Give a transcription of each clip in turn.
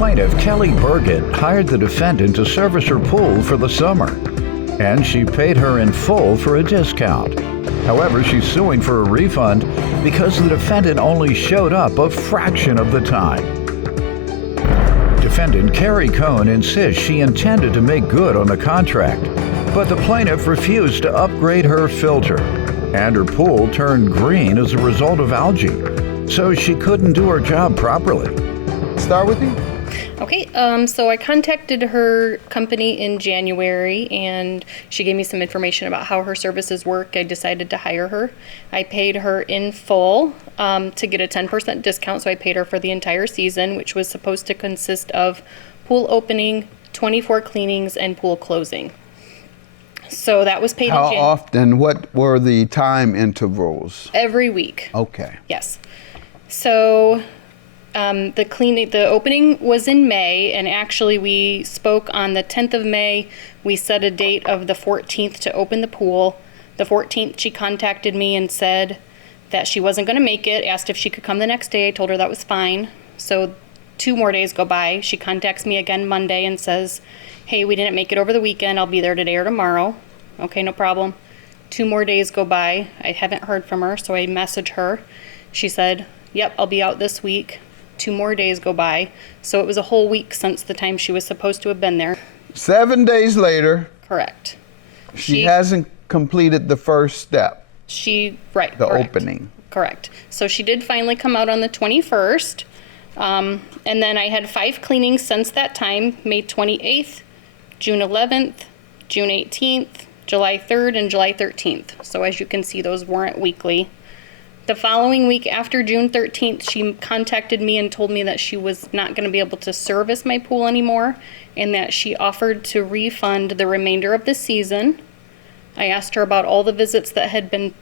Plaintiff Kelly Burgett hired the defendant to service her pool for the summer, and she paid her in full for a discount. However, she's suing for a refund because the defendant only showed up a fraction of the time. Defendant Carrie Cohn insists she intended to make good on the contract, but the plaintiff refused to upgrade her filter, and her pool turned green as a result of algae, so she couldn't do her job properly. Start with you. Okay, so I contacted her company in January, and she gave me some information about how her services work. I decided to hire her. I paid her in full to get a 10% discount, so I paid her for the entire season, which was supposed to consist of pool opening, 24 cleanings, and pool closing. So that was paid How in January. often? What were the time intervals? Every week. Okay. Yes. So the opening was in May, and actually we spoke on the 10th of May. We set a date of the 14th to open the pool. The 14th, she contacted me and said that she wasn't going to make it, asked if she could come the next day. I told her that was fine. So 2 more days go by. She contacts me again Monday and says, hey, we didn't make it over the weekend. I'll be there today or tomorrow. Okay, no problem. 2 more days go by. I haven't heard from her, so I message her. She said, yep, I'll be out this week. 2 more days go by. So it was a whole week since the time she was supposed to have been there. 7 days later. Correct. She hasn't completed the first step. Right. The correct. opening. Correct. So she did finally come out on the 21st. And then I had 5 cleanings since that time, May 28th, June 11th, June 18th, July 3rd, and July 13th. So as you can see, those weren't weekly. The following week after June 13th, she contacted me and told me that she was not going to be able to service my pool anymore, and that she offered to refund the remainder of the season. I asked her about all the visits that had been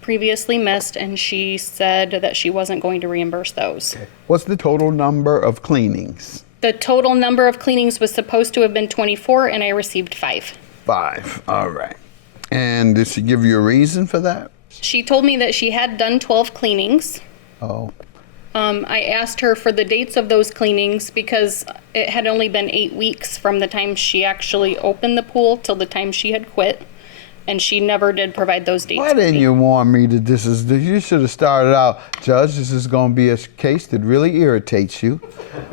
previously missed, and she said that she wasn't going to reimburse those. Okay. What's the total number of cleanings? The total number of cleanings was supposed to have been 24, and I received 5. 5, all right. And did she give you a reason for that? She told me that she had done 12 cleanings. Oh. I asked her for the dates of those cleanings because it had only been 8 weeks from the time she actually opened the pool till the time she had quit, and she never did provide those dates. Why didn't you warn me that you should have started out, Judge, this is going to be a case that really irritates you,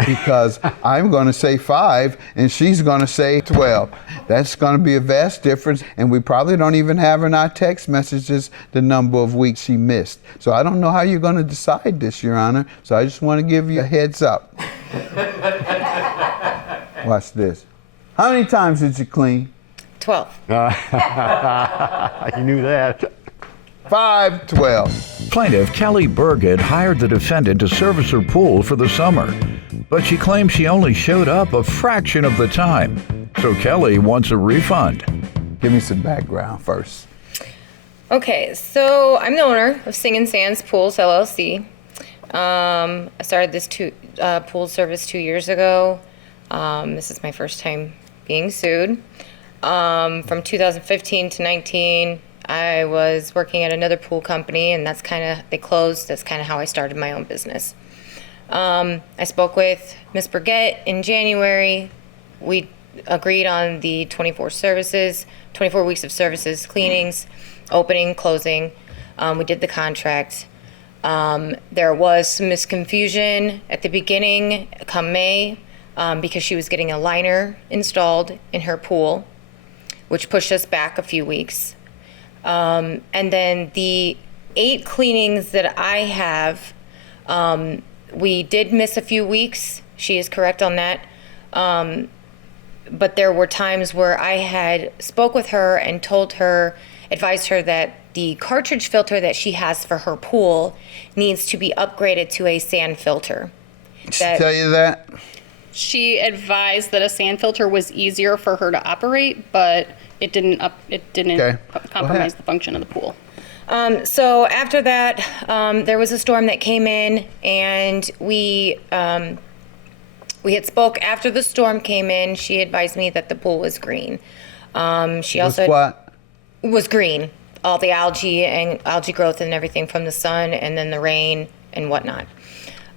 because I'm going to say 5 and she's going to say 12. That's going to be a vast difference, and we probably don't even have in our text messages the number of weeks she missed. So I don't know how you're going to decide this, Your Honor, so I just want to give you a heads up. Watch this. How many times did you clean? 12. You knew that. 5, 12. Plaintiff Kelly Burgett hired the defendant to service her pool for the summer, but she claims she only showed up a fraction of the time. So Kelly wants a refund. Give me some background first. Okay, so I'm the owner of Singin' Sands Pools, LLC. I started this pool service 2 years ago. This is my first time being sued. From 2015 to 19, I was working at another pool company, and they closed. That's kind of how I started my own business. I spoke with Ms. Burgett in January. We agreed on the 24 weeks of services, cleanings, opening, closing. We did the contract. There was some misconfusion at the beginning, come May, because she was getting a liner installed in her pool, which pushed us back a few weeks. And then the 8 cleanings that I have, we did miss a few weeks. She is correct on that. But there were times where I had spoke with her and advised her that the cartridge filter that she has for her pool needs to be upgraded to a sand filter. Did she tell you that? She advised that a sand filter was easier for her to operate, but it didn't compromise the function of the pool. So after that, there was a storm that came in, and we had spoke after the storm came in. She advised me that the pool was green. She also what? Was green. All the algae growth and everything from the sun and then the rain and whatnot.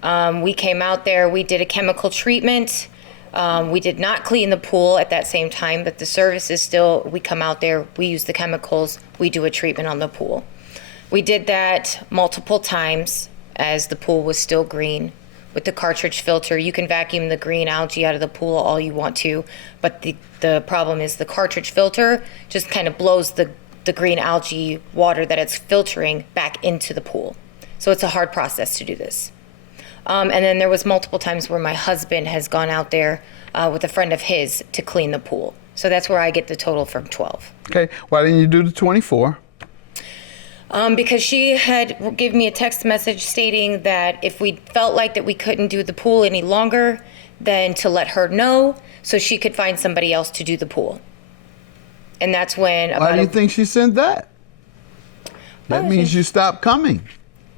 We came out there, we did a chemical treatment. We did not clean the pool at that same time, but the service is still, we come out there, we use the chemicals, we do a treatment on the pool. We did that multiple times as the pool was still green. With the cartridge filter, you can vacuum the green algae out of the pool all you want to, but the problem is the cartridge filter just kind of blows the green algae water that it's filtering back into the pool. So it's a hard process to do this. And then there was multiple times where my husband has gone out there with a friend of his to clean the pool. So that's where I get the total from 12. Okay, why didn't you do the 24? Because she had given me a text message stating that if we felt like that we couldn't do the pool any longer, then to let her know so she could find somebody else to do the pool. And that's when Why do you think she sent that? That means you stopped coming.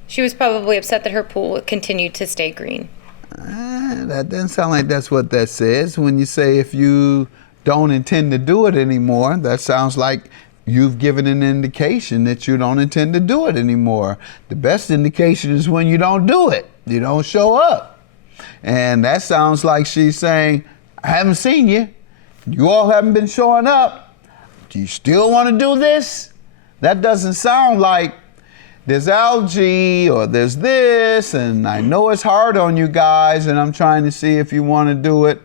She was probably upset that her pool continued to stay green. That doesn't sound like that's what that says. When you say if you don't intend to do it anymore, that sounds like you've given an indication that you don't intend to do it anymore. The best indication is when you don't do it. You don't show up. And that sounds like she's saying, I haven't seen you. You all haven't been showing up. Do you still want to do this? That doesn't sound like there's algae or there's this, and I know it's hard on you guys, and I'm trying to see if you want to do it.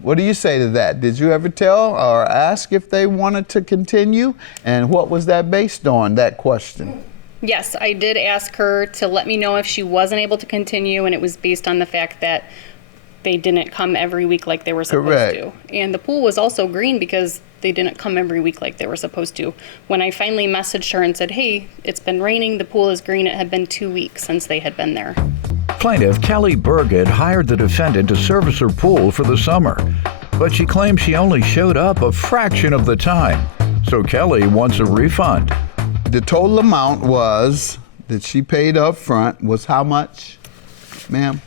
What do you say to that? Did you ever tell or ask if they wanted to continue? And what was that based on, that question? Yes, I did ask her to let me know if she wasn't able to continue, and it was based on the fact that they didn't come every week like they were supposed Correct. to. And the pool was also green because they didn't come every week like they were supposed to. When I finally messaged her and said, hey, it's been raining, the pool is green, it had been 2 weeks since they had been there. Plaintiff Kelly Burgett hired the defendant to service her pool for the summer, but she claims she only showed up a fraction of the time. So Kelly wants a refund. The total amount was that she paid up front was how much, ma'am?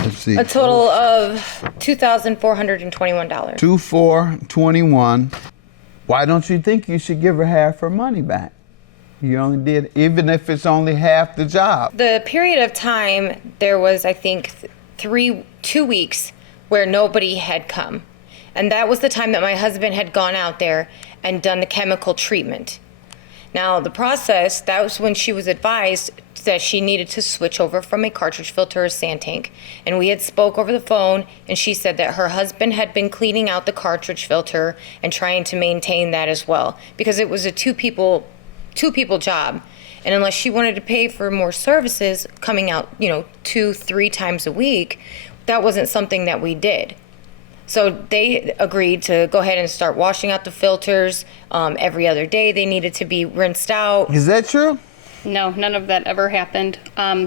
Let's see. A total of $2,421. 2,421. Why don't you think you should give her half her money back? You only did, even if it's only half the job. The period of time, there was, I think, 2 weeks where nobody had come. And that was the time that my husband had gone out there and done the chemical treatment. Now, the process, that was when she was advised that she needed to switch over from a cartridge filter or sand tank. And we had spoke over the phone, and she said that her husband had been cleaning out the cartridge filter and trying to maintain that as well, because it was a two people job. And unless she wanted to pay for more services coming out, 2-3 times a week, that wasn't something that we did. So they agreed to go ahead and start washing out the filters. Every other day they needed to be rinsed out. Is that true? No, none of that ever happened.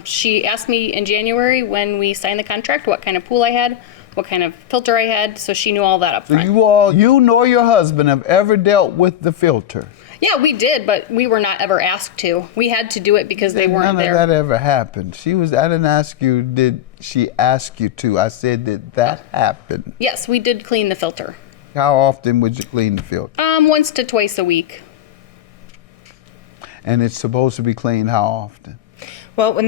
She asked me in January when we signed the contract what kind of pool I had, what kind of filter I had, so she knew all that up So front. you nor your husband have ever dealt with the filter? Yeah, we did, but we were not ever asked to. We had to do it because they weren't None there. of that ever happened. I didn't ask you, did she ask you to? I said, did that happen? Yes, we did clean the filter. How often would you clean the filter? Once to twice a week. And it's supposed to be cleaned how often? Well,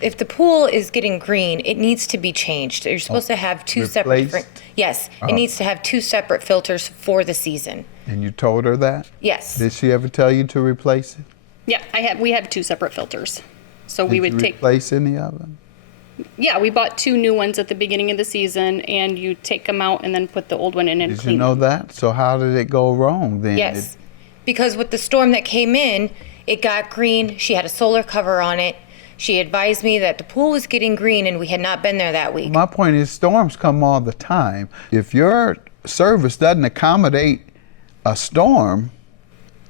if the pool is getting green, it needs to be changed. You're supposed to have two separate. Replaced? Yes, it needs to have 2 separate filters for the season. And you told her that? Yes. Did she ever tell you to replace it? Yeah, we have 2 separate filters. So we Did would you take. replace any of them? Yeah, we bought 2 new ones at the beginning of the season, and you take them out and then put the old one in and Did clean you know them. that? So how did it go wrong then? Yes, because with the storm that came in, it got green. She had a solar cover on it. She advised me that the pool was getting green and we had not been there that week. My point is storms come all the time. If your service doesn't accommodate a storm,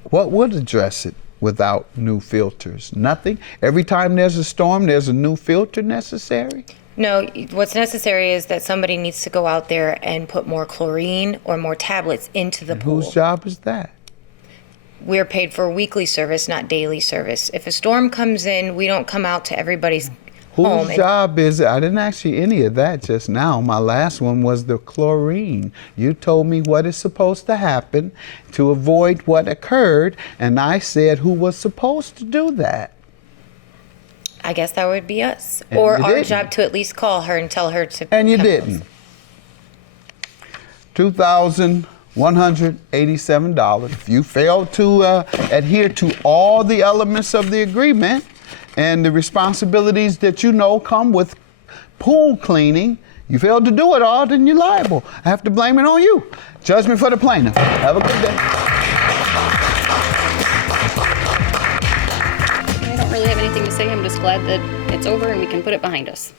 what would address it without new filters? Nothing? Every time there's a storm, there's a new filter necessary? No, what's necessary is that somebody needs to go out there and put more chlorine or more tablets into the pool. Whose job is that? We're paid for weekly service, not daily service. If a storm comes in, we don't come out to everybody's home. Whose job is it? I didn't ask you any of that just now. My last one was the chlorine. You told me what is supposed to happen to avoid what occurred, and I said who was supposed to do that. I guess that would be us. And Or you our didn't. job to at least call her and tell her to. And you have didn't. $2,187. If you failed to adhere to all the elements of the agreement and the responsibilities that you know come with pool cleaning, you failed to do it all, then you're liable. I have to blame it on you. Judgment for the plaintiff. Have a good day. I don't really have anything to say. I'm just glad that it's over and we can put it behind us.